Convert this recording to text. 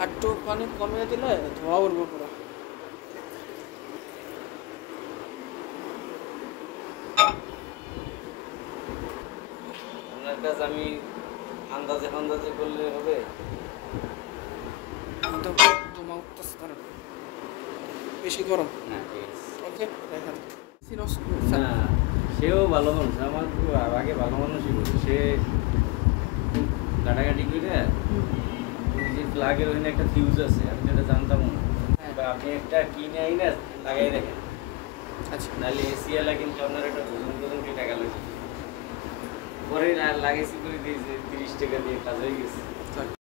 আর একটু পানি কমিয়ে দিলে ধোয়া উঠবে পুরো। আপনার কাছে আমি আন্দাজে আন্দাজে করলে হবে? তো ধোঁয়া উঠতেছে, দাঁড়ান। বেশি গরম। না ঠিক আছে। ওকে, দেখেন। না সেও ভালো মানুষ, আমার তো আগে ভালো মানুষই বলে, সে খুব কাটাকাটি করে যে প্লাগের ওখানে একটা ফিউজ আছে, আমি তো এটা জানতাম না। বা আপনি একটা কিনে আই না লাগাই দেখেন। আচ্ছা, নাহলে এসি এলা কিন্তু আপনার একটা বুঝুন বুঝুন কি টাকা লাগে। পরে লাগাইছি করে দিয়েছে 30 টাকা দিয়ে কাজ হয়ে গেছে।